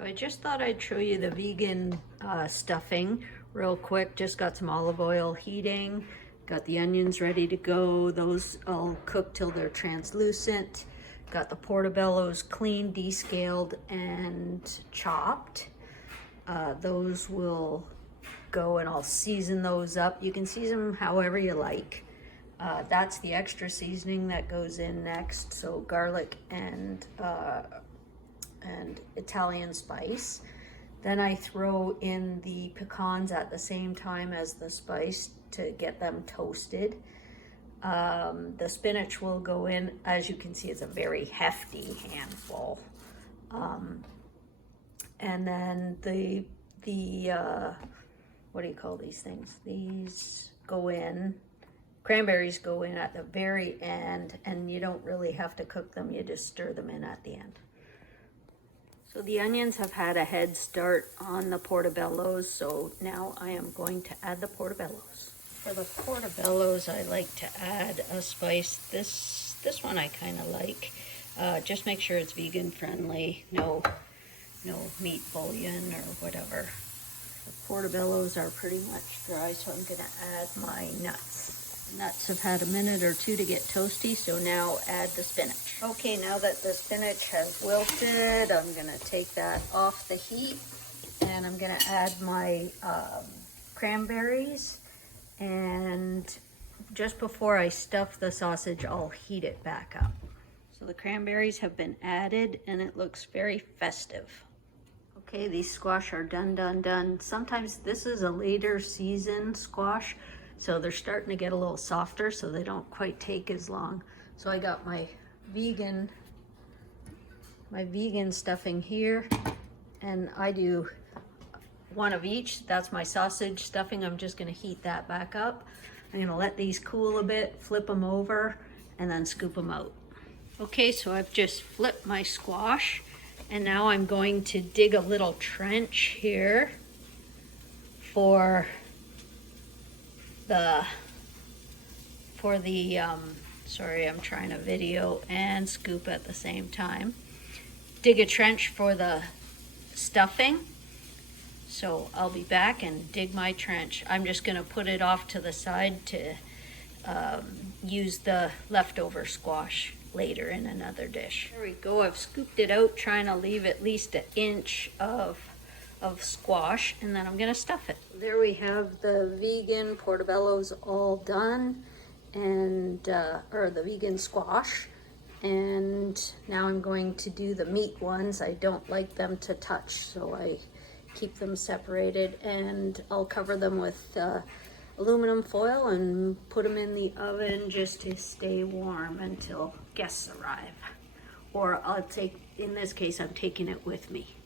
So I just thought I'd show you the vegan stuffing real quick. Just got some olive oil heating, got the onions ready to go. Those I'll cook till they're translucent. Got the portobellos cleaned, descaled, and chopped. Those will go, and I'll season those up. You can season them however you like. That's the extra seasoning that goes in next. So garlic and Italian spice. Then I throw in the pecans at the same time as the spice to get them toasted. The spinach will go in. As you can see, it's a very hefty handful. And then the what do you call these things? These go in. Cranberries go in at the very end, and you don't really have to cook them. You just stir them in at the end. So the onions have had a head start on the portobellos, so now I am going to add the portobellos. For the portobellos, I like to add a spice. This one I kind of like. Just make sure it's vegan friendly. No meat bouillon or whatever. The portobellos are pretty much dry, so I'm gonna add my nuts. Nuts have had a minute or two to get toasty, so now add the spinach. Okay, now that the spinach has wilted, I'm gonna take that off the heat, and I'm gonna add my cranberries, and just before I stuff the sausage, I'll heat it back up. So the cranberries have been added, and it looks very festive. Okay, these squash are done. Sometimes this is a later season squash, so they're starting to get a little softer, so they don't quite take as long. So I got my vegan stuffing here, and I do one of each. That's my sausage stuffing. I'm just gonna heat that back up. I'm gonna let these cool a bit, flip them over, and then scoop them out. Okay, so I've just flipped my squash, and now I'm going to dig a little trench here for the sorry, I'm trying to video and scoop at the same time. Dig a trench for the stuffing. So I'll be back and dig my trench. I'm just gonna put it off to the side to use the leftover squash later in another dish. There we go, I've scooped it out, trying to leave at least an inch of squash, and then I'm gonna stuff it. There we have the vegan portobellos all done, and or the vegan squash, and now I'm going to do the meat ones. I don't like them to touch, so I keep them separated, and I'll cover them with aluminum foil and put them in the oven just to stay warm until guests arrive. Or I'll take, in this case, I'm taking it with me.